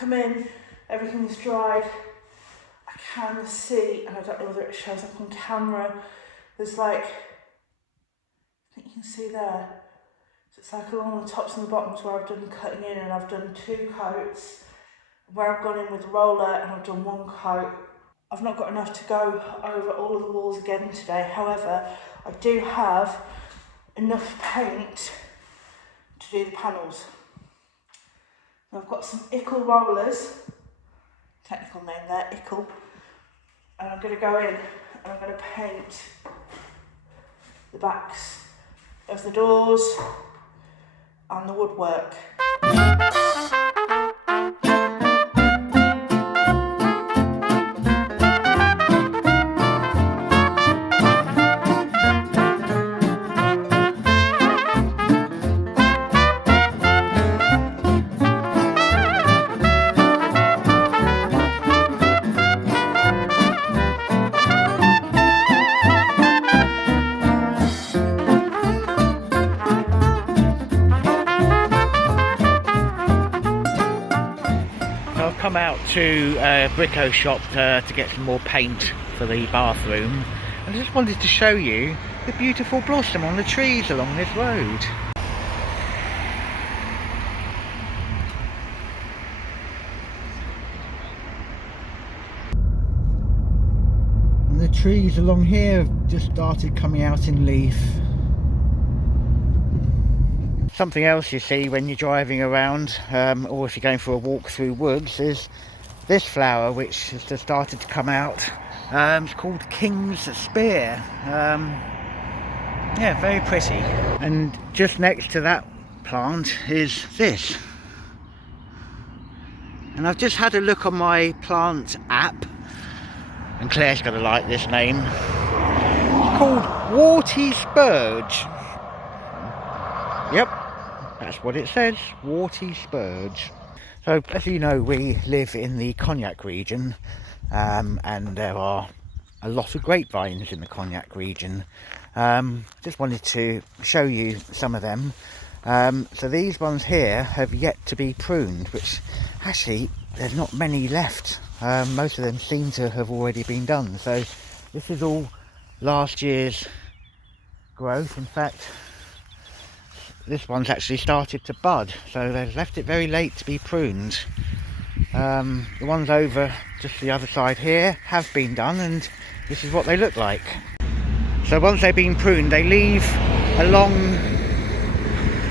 come in, everything's dried. I can see, and I don't know whether it shows up on camera, there's like, I think you can see there, so it's like along the tops and the bottoms where I've done cutting in, and I've done 2 coats, where I've gone in with the roller and I've done 1 coat. I've not got enough to go over all of the walls again today, however, I do have enough paint to do the panels. And I've got some Ickle rollers, technical name there, Ickle, and I'm going to go in and I'm going to paint the backs of the doors and the woodwork. Come out to a brico shop to get some more paint for the bathroom, and I just wanted to show you the beautiful blossom on the trees along this road. And the trees along here have just started coming out in leaf. Something else you see when you're driving around, or if you're going for a walk through woods, is this flower which has just started to come out. It's called King's Spear. Yeah, very pretty. And just next to that plant is this. And I've just had a look on my plant app, and Claire's going to like this name. It's called Warty Spurge. Yep. That's what it says, Warty Spurge. So, as you know, we live in the Cognac region, and there are a lot of grapevines in the Cognac region. Just wanted to show you some of them. So these ones here have yet to be pruned, which actually there's not many left. Most of them seem to have already been done. So this is all last year's growth. In fact, this one's actually started to bud, so they've left it very late to be pruned. The ones over just the other side here have been done, and this is what they look like. So once they've been pruned, they leave a long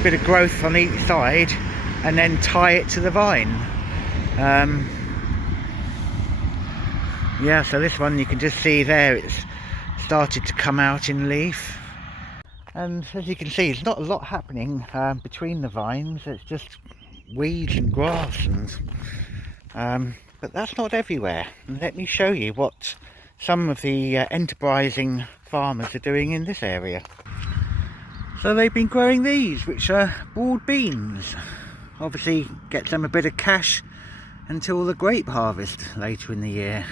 bit of growth on each side and then tie it to the vine. Yeah, so this one you can just see there, it's started to come out in leaf. And as you can see, there's not a lot happening between the vines. It's just weeds and grass, and but that's not everywhere. And let me show you what some of the enterprising farmers are doing in this area. So they've been growing these, which are broad beans. Obviously gets them a bit of cash until the grape harvest later in the year.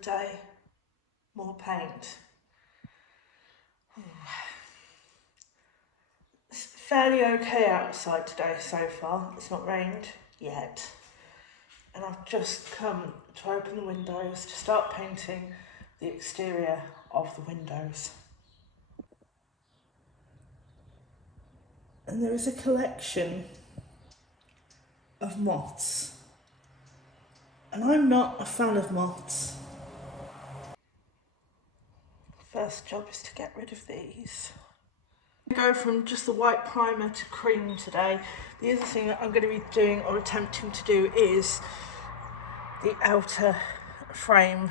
Day, more paint. It's fairly okay outside today so far. It's not rained yet, and I've just come to open the windows to start painting the exterior of the windows. And there is a collection of moths. And I'm not a fan of moths. First job is to get rid of these. Go from just the white primer to cream today. The other thing that I'm going to be doing or attempting to do is the outer frame,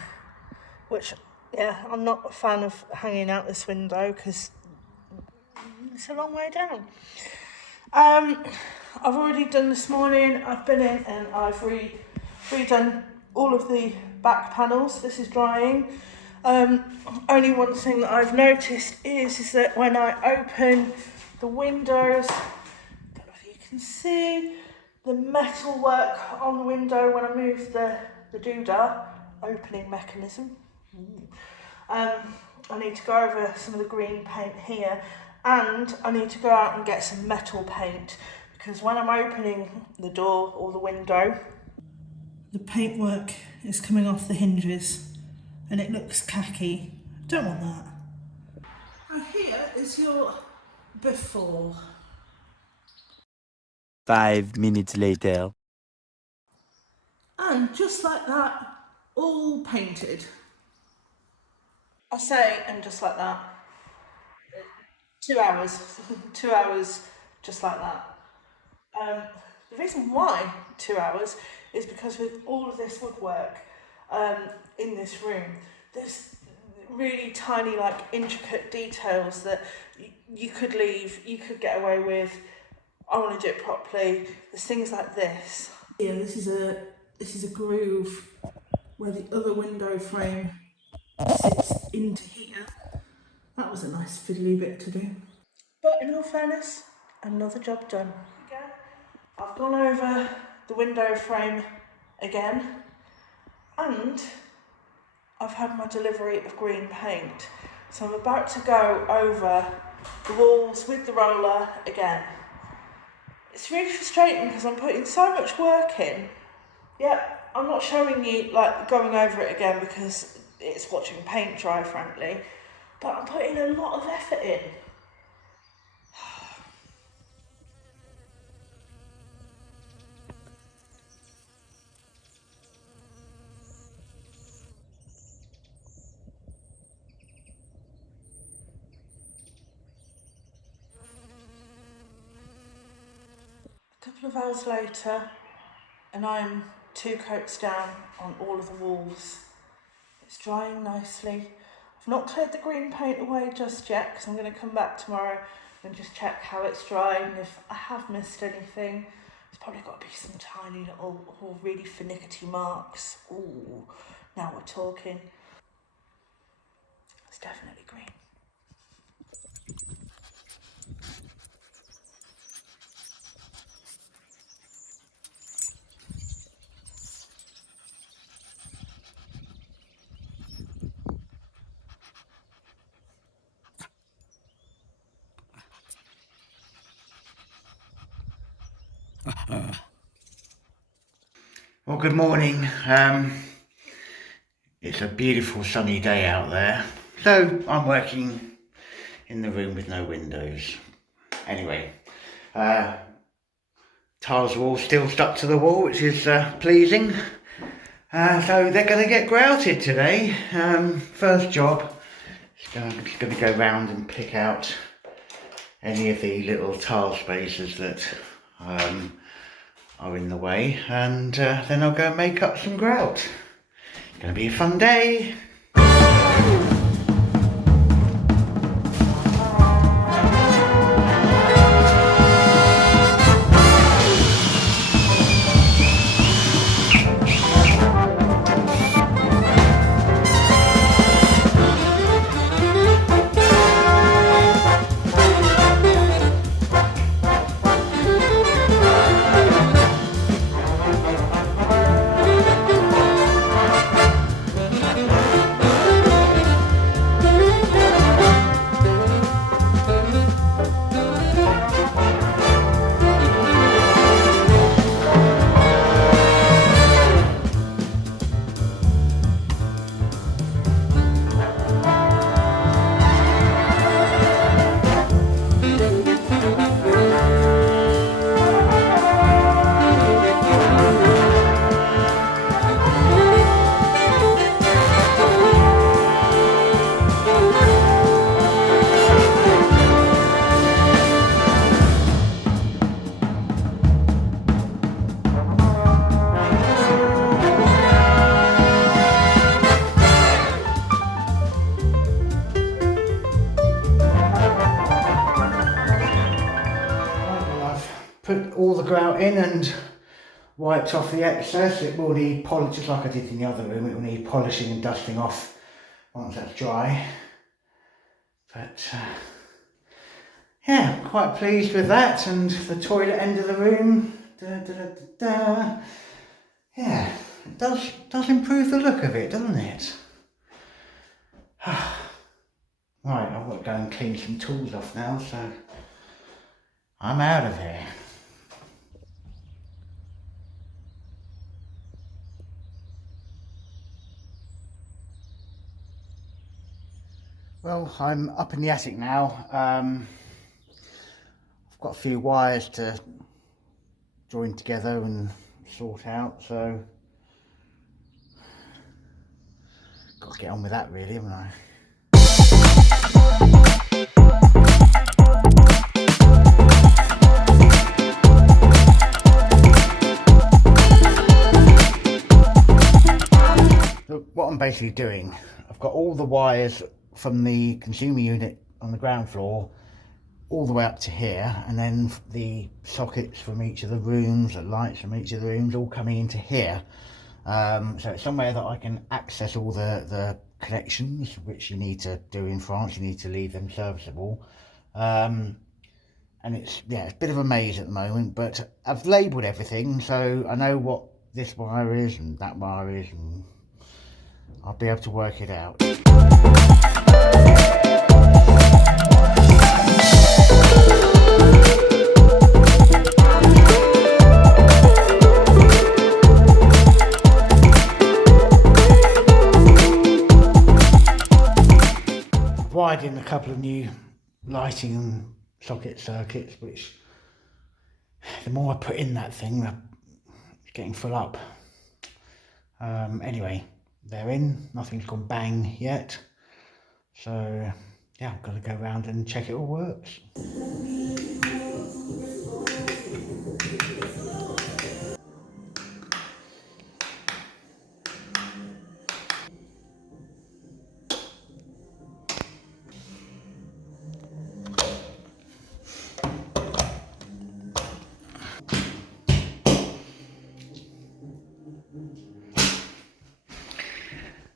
which, yeah, I'm not a fan of hanging out this window because it's a long way down. I've already done this morning. I've been in and I've redone all of the back panels. This is drying. Only one thing that I've noticed is that when I open the windows, I don't know if you can see the metal work on the window when I move the doodah opening mechanism. I need to go over some of the green paint here, and I need to go out and get some metal paint, because when I'm opening the door or the window, the paintwork is coming off the hinges and it looks khaki. Don't want that. And here is your before. 5 minutes later. And just like that, all painted. I say, and just like that. 2 hours. 2 hours, just like that. The reason why 2 hours is because with all of this woodwork in this room, there's really tiny, like, intricate details that you could leave, you could get away with. I want to do it properly. There's things like this. Yeah, this is a groove where the other window frame sits into here. That was a nice fiddly bit to do. But in all fairness, another job done. I've gone over the window frame again, and I've had my delivery of green paint. So I'm about to go over the walls with the roller again. It's really frustrating because I'm putting so much work in. Yeah, I'm not showing you, like, going over it again because it's watching paint dry, frankly, but I'm putting a lot of effort in. A couple of hours later, and I'm 2 coats down on all of the walls. It's drying nicely. I've not cleared the green paint away just yet because I'm going to come back tomorrow and just check how it's drying. If I have missed anything, there's probably got to be some tiny little really finicky marks. Ooh, now we're talking. It's definitely green. Well, good morning. It's a beautiful sunny day out there, so I'm working in the room with no windows. Anyway, tiles wall still stuck to the wall, which is pleasing. So they're going to get grouted today. First job is going to go round and pick out any of the little tile spaces that are in the way, and then I'll go and make up some grout. It's going to be a fun day. got in and wiped off the excess. It will need polish, just like I did in the other room. It will need polishing and dusting off once that's dry. But yeah, quite pleased with that. And the toilet end of the room. Yeah, it does improve the look of it, doesn't it? Right, I've got to go and clean some tools off now, so I'm out of here. Well, I'm up in the attic now. I've got a few wires to join together and sort out, so got to get on with that really, haven't I? So what I'm basically doing, I've got all the wires from the consumer unit on the ground floor all the way up to here, and then the sockets from each of the rooms, the lights from each of the rooms all coming into here. So it's somewhere that I can access all the connections, which you need to do in France. You need to leave them serviceable. And it's a bit of a maze at the moment, but I've labelled everything, so I know what this wire is and that wire is, and I'll be able to work it out. I've wired in a couple of new lighting and socket circuits, which the more I put in that thing, it's getting full up. Anyway, they're in, nothing's gone bang yet, so yeah, I've got to go around and check it all works.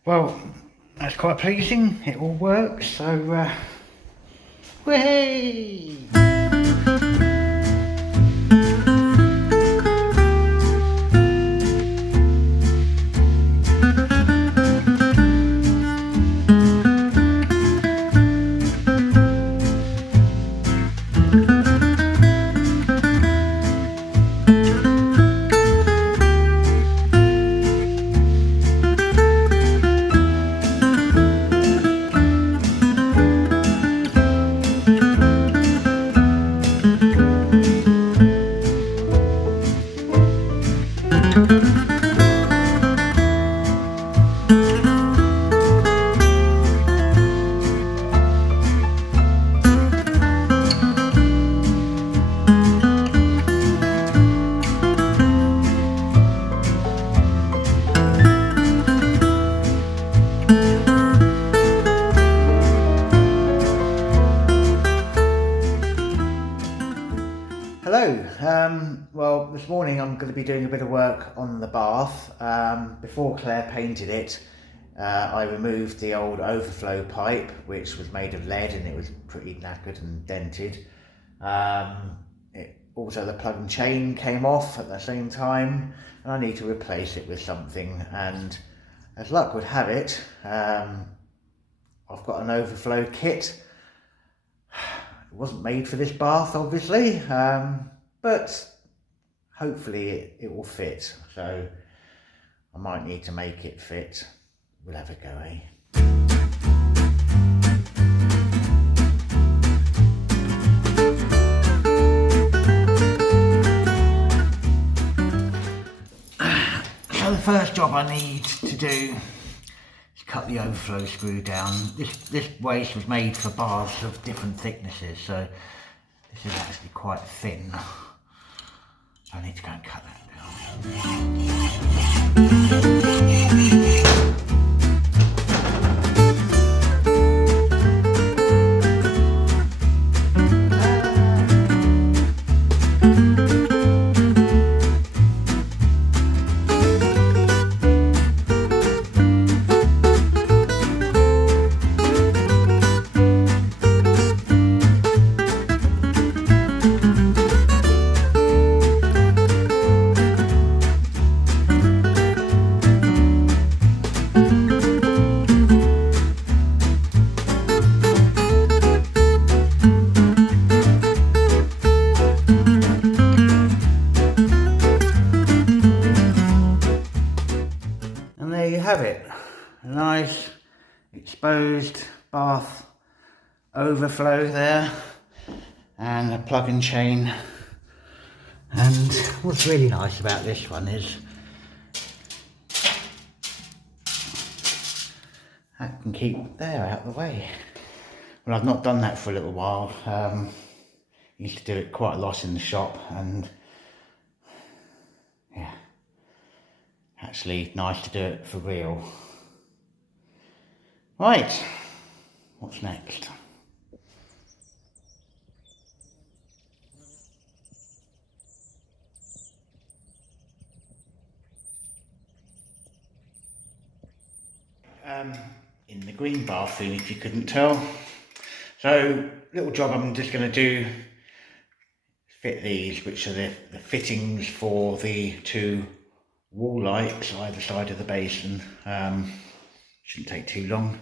Well, that's quite pleasing, it all works, so way! Hello, well this morning I'm going to be doing a bit of work on the bath. Before Claire painted it, I removed the old overflow pipe, which was made of lead and it was pretty knackered and dented. Also the plug and chain came off at the same time, and I need to replace it with something, and as luck would have it, I've got an overflow kit. It wasn't made for this bath, obviously, but hopefully it will fit, so I might need to make it fit. We'll have a go, eh? So the first job I need to do is cut the overflow screw down. This waste was made for baths of different thicknesses, so this is actually quite thin. So I need to go and cut that down. you have it. A nice exposed bath overflow there, and a plug and chain. And what's really nice about this one is that can keep there out of the way. Well, I've not done that for a little while. Used to do it quite a lot in the shop, and yeah, actually nice to do it for real. Right, what's next? In the green bathroom, if you couldn't tell. So, little job I'm just going to do, fit these, which are the fittings for the two wall lights either side of the basin. Shouldn't take too long.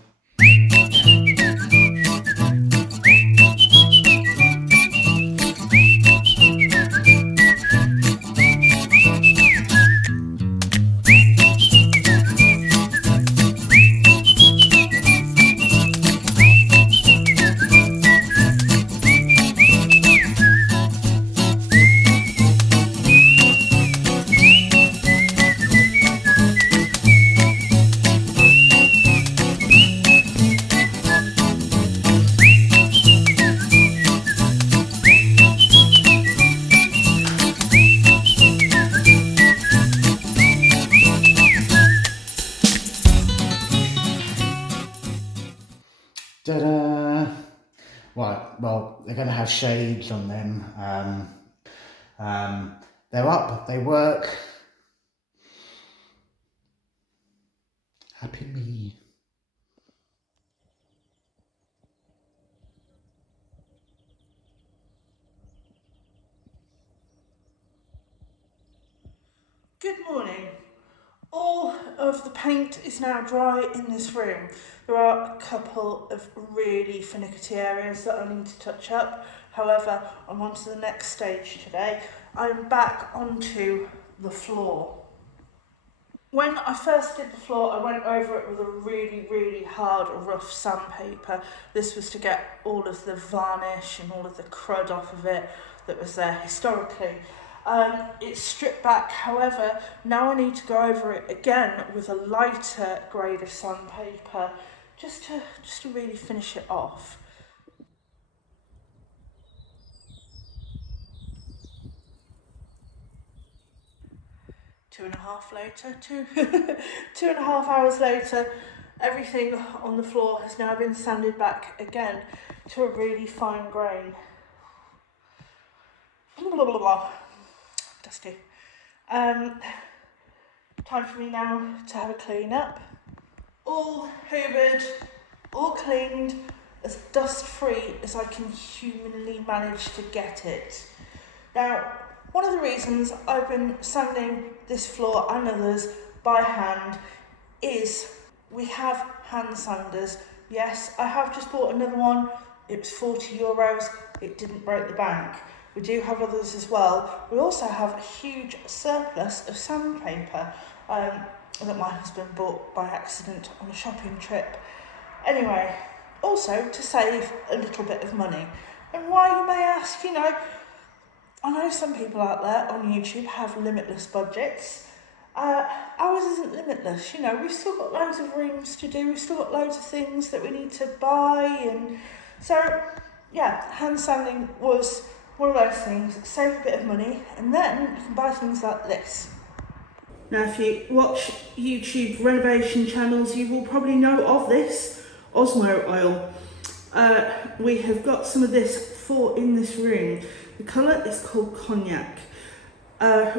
Ta-da! Right, well, they're going to have shades on them. They're up, they work. Happy me. Good morning. All of the paint is now dry in this room. There are a couple of really finicky areas that I need to touch up. However, I'm on to the next stage today. I'm back onto the floor. When I first did the floor, I went over it with a really hard, rough sandpaper. This was to get all of the varnish and all of the crud off of it that was there historically. It's stripped back, however, now I need to go over it again with a lighter grade of sandpaper just to really finish it off. Two and a half hours later, everything on the floor has now been sanded back again to a really fine grain. Blah, blah, blah, blah. Dusty. Time for me now to have a clean up. All hoovered, all cleaned, as dust free as I can humanly manage to get it. Now, one of the reasons I've been sanding this floor and others by hand is we have hand sanders. Yes, I have just bought another one. It was €40. It didn't break the bank. We do have others as well. We also have a huge surplus of sandpaper that my husband bought by accident on a shopping trip. Anyway, also to save a little bit of money. And why, you may ask, you know, I know some people out there on YouTube have limitless budgets. Ours isn't limitless, you know, we've still got loads of rooms to do, we've still got loads of things that we need to buy, and so, yeah, hand sanding was one of those things, save a bit of money, and then you can buy things like this. Now, if you watch YouTube renovation channels, you will probably know of this Osmo oil. We have got some of this for in this room. The colour is called Cognac.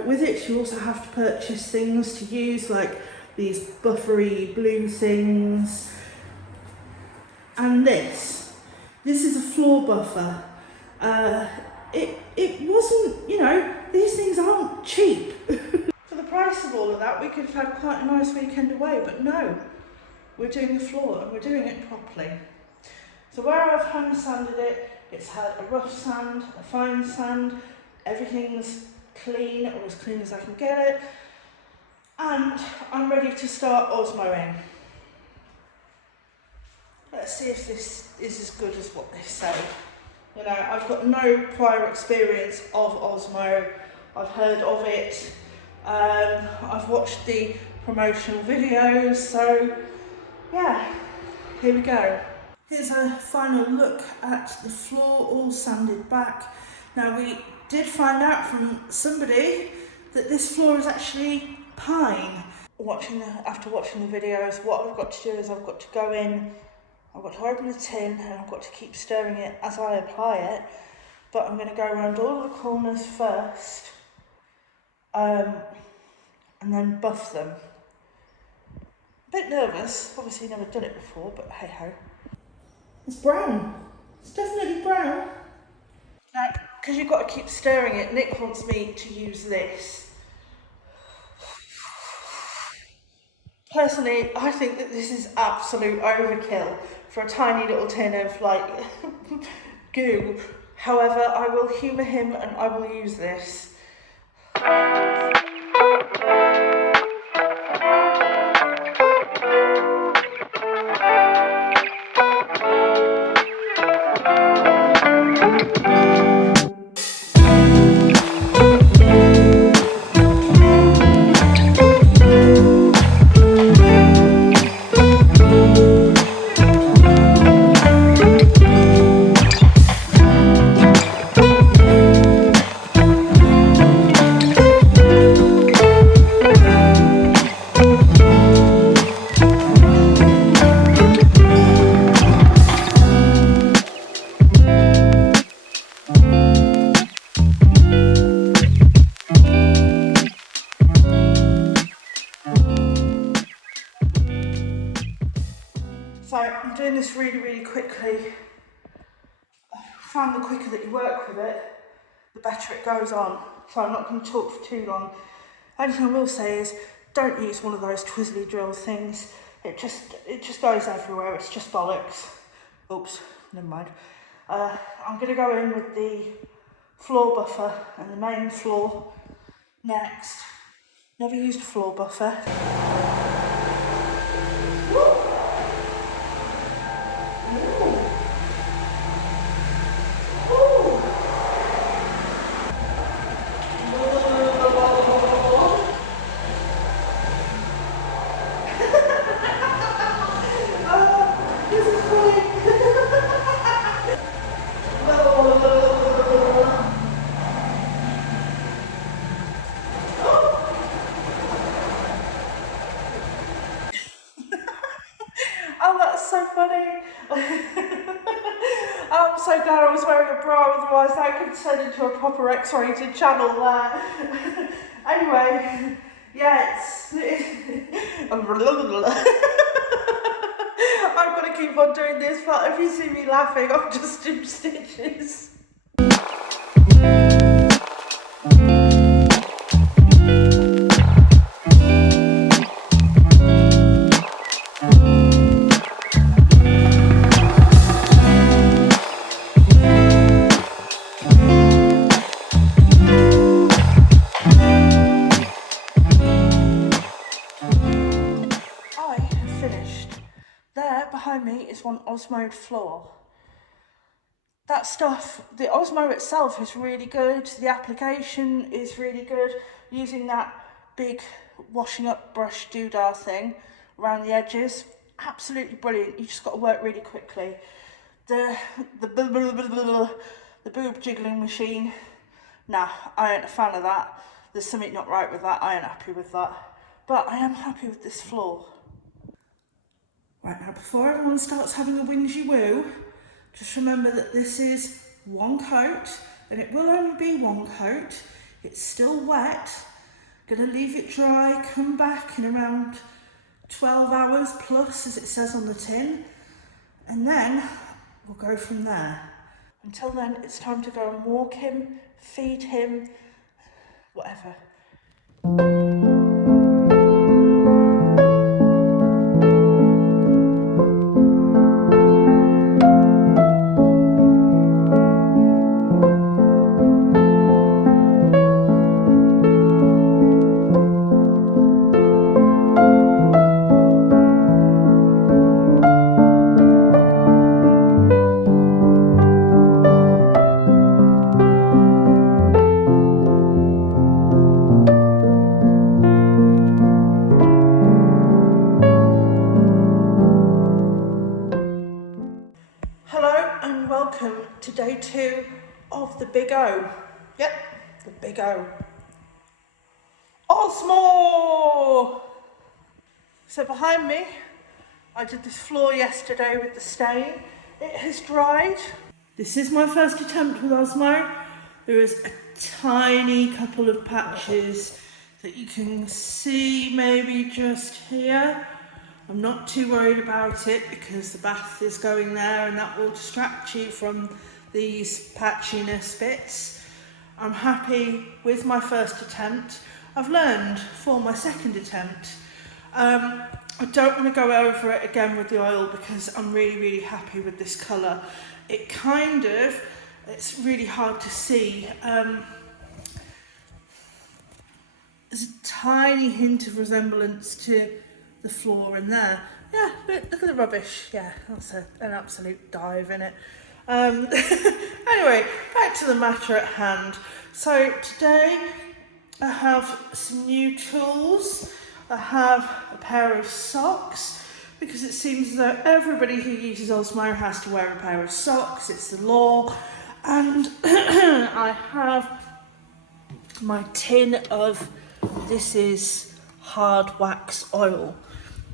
With it, you also have to purchase things to use, like these buffery blue things. And this is a floor buffer. It wasn't, you know, these things aren't cheap. For the price of all of that, we could have had quite a nice weekend away, but no, we're doing the floor and we're doing it properly. So where I've hand sanded it, it's had a rough sand, a fine sand, everything's clean, or as clean as I can get it. And I'm ready to start osmoing. Let's see if this is as good as what they say. You know, I've got no prior experience of Osmo. I've heard of it. I've watched the promotional videos, so yeah, here we go. Here's a final look at the floor all sanded back. Now we did find out from somebody that this floor is actually pine. After watching the videos, what I've got to do is I've got to go in, I've got to open the tin and I've got to keep stirring it as I apply it, but I'm going to go around all the corners first and then buff them. A bit nervous, obviously never done it before, but hey ho. It's brown, it's definitely brown. Now, because you've got to keep stirring it, Nick wants me to use this. Personally, I think that this is absolute overkill for a tiny little tin of like goo. However, I will humour him and I will use this. So I'm doing this really quickly. I found the quicker that you work with it, the better it goes on. So I'm not going to talk for too long. Only thing I will say is, don't use one of those twizzly drill things. It just goes everywhere. It's just bollocks. Oops, never mind. I'm going to go in with the floor buffer and the main floor next. Never used a floor buffer. Woo! Oh, that's so funny. I'm so glad I was wearing a bra, otherwise that could turn into a proper X-rated channel there. Anyway, yeah, I'm going to keep on doing this, but if you see me laughing, I'm just in stitches. Behind me is one Osmoed floor. That stuff, the Osmo itself is really good, the application is really good, using that big washing up brush doodah thing around the edges, absolutely brilliant. You just got to work really quickly. The boob jiggling machine, nah, I ain't a fan of that. There's something not right with that, I ain't happy with that. But I am happy with this floor. Right, now before everyone starts having a whingy woo, just remember that this is one coat, and it will only be one coat. It's still wet. Gonna leave it dry, come back in around 12 hours plus, as it says on the tin, and then we'll go from there. Until then, it's time to go and walk him, feed him, whatever. 2 of the Big O. Yep, the Big O OSMO. So behind me, I did this floor yesterday with the stain. It has dried. This is my first attempt with Osmo. There is a tiny couple of patches that you can see maybe just here. I'm not too worried about it because the bath is going there and that will distract you from these patchiness bits. I'm happy with my first attempt. I've learned for my second attempt. I don't want to go over it again with the oil because I'm really happy with this colour. It's really hard to see. There's a tiny hint of resemblance to the floor in there. Yeah, look at the rubbish. Yeah, that's an absolute dive in it. Anyway, back to the matter at hand. So today I have some new tools. I have a pair of socks because it seems as though everybody who uses Osmo has to wear a pair of socks. It's the law. And I have my tin of, this is hard wax oil.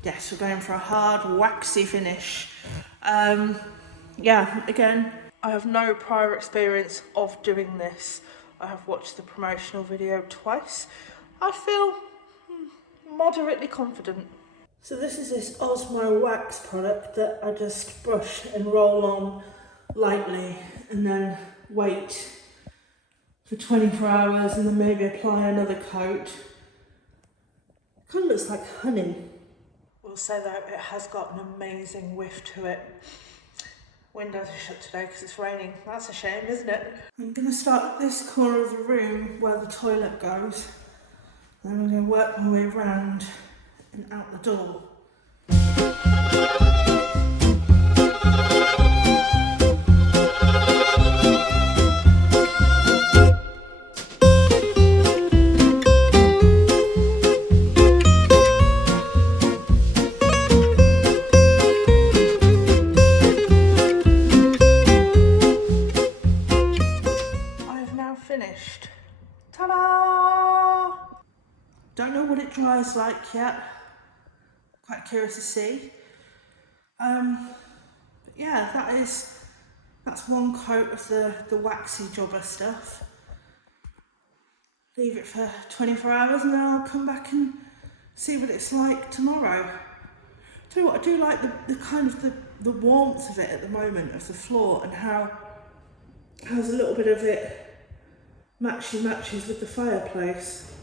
Yes, we're going for a hard waxy finish. Yeah, again, I have no prior experience of doing this. I have watched the promotional video twice. I feel moderately confident. So this is this Osmo wax product that I just brush and roll on lightly and then wait for 24 hours and then maybe apply another coat. It kind of looks like honey. We'll say that it has got an amazing whiff to it. Windows are shut today because it's raining. That's a shame, isn't it? I'm going to start at this corner of the room where the toilet goes. Then I'm going to work my way around and out the door. Finished. Ta-da! Don't know what it dries like yet. Quite curious to see. But yeah, that's one coat of the waxy jobber stuff. Leave it for 24 hours and then I'll come back and see what it's like tomorrow. Tell you what, I do like the kind of the warmth of it at the moment, of the floor, and how there's a little bit of it matches with the fireplace.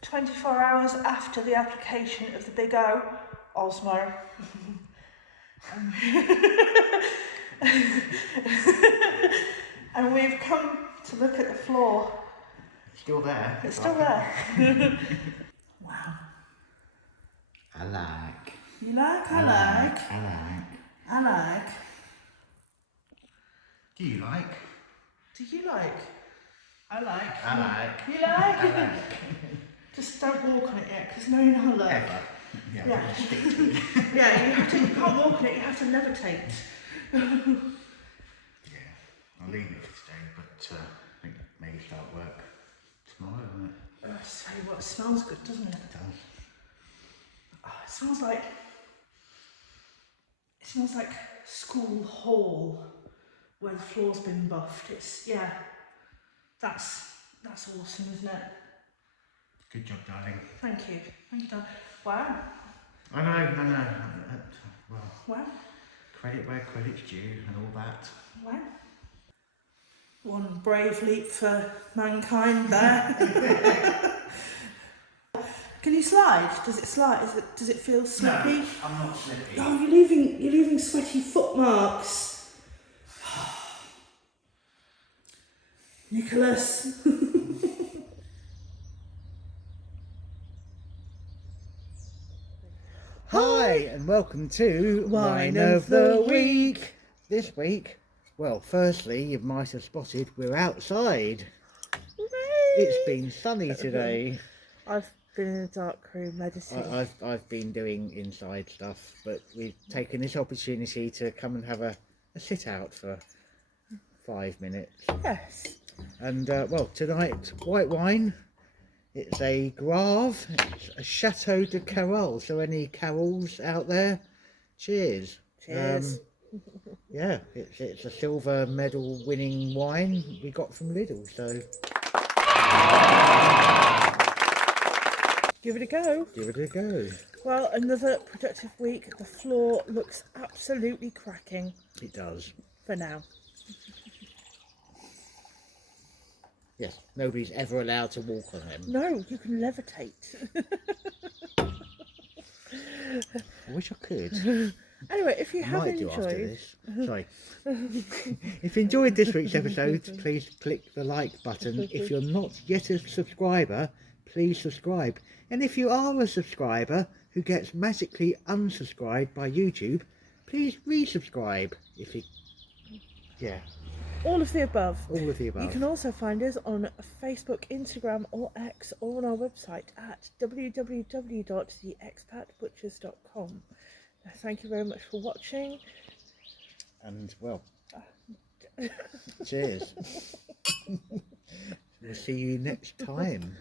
"24 hours after the application of the Big O OSMO." And we've come to look at the floor. Still there. It's still there. Wow. I like. You like? I like. Do you like? Do you like? I like. I like. You like? I like. Just don't walk on it yet, because no, you don't like. Ever. Yeah. Stick to it. Yeah, you can't walk on it, you have to levitate. Yeah, I'll leave it for today, but I think maybe start work tomorrow, isn't it? I tell you what, it smells good, doesn't it? It does. Oh, it smells like school hall where the floor's been buffed. That's awesome, isn't it? Good job, darling. Thank you, darling. Wow. I know. Well, Wow. credit where credit's due and all that. Wow. One brave leap for mankind there. Can you slide? Does it slide? Does it feel slippy? No, I'm not slippy. Oh, you're leaving sweaty footmarks. Nicholas. Hi and welcome to Wine of the Week. This week, well, firstly, you might have spotted we're outside. It's been sunny today. I've been in a dark room meditating. I've been doing inside stuff, but we've taken this opportunity to come and have a sit out for 5 minutes. Yes. And well, tonight, white wine. It's a Grave. It's a Chateau de Carol. So any Carols out there? Cheers. Cheers. Yeah, it's a silver medal winning wine we got from Lidl. So Give it a go. give it a go. Well, another productive week. The floor looks absolutely cracking It does. for now. Yes, nobody's ever allowed to walk on them. No, you can levitate. I wish I could. Anyway, if you I have might do after enjoyed, this. Sorry. If you enjoyed this week's episode, please click the like button. If you're not yet a subscriber, please subscribe. And if you are a subscriber who gets magically unsubscribed by YouTube, please resubscribe. If you, yeah, all of the above. all of the above. You can also find us on Facebook, Instagram or X, or on our website at www.theexpatbutchers.com. Thank you very much for watching. And well, cheers. We'll see you next time.